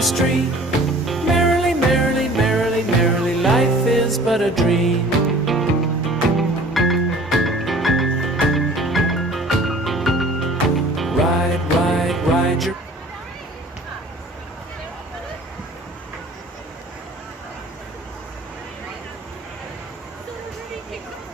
the street. Merrily, merrily, merrily, merrily, life is but a dream. Ride, ride, ride your... Thank you.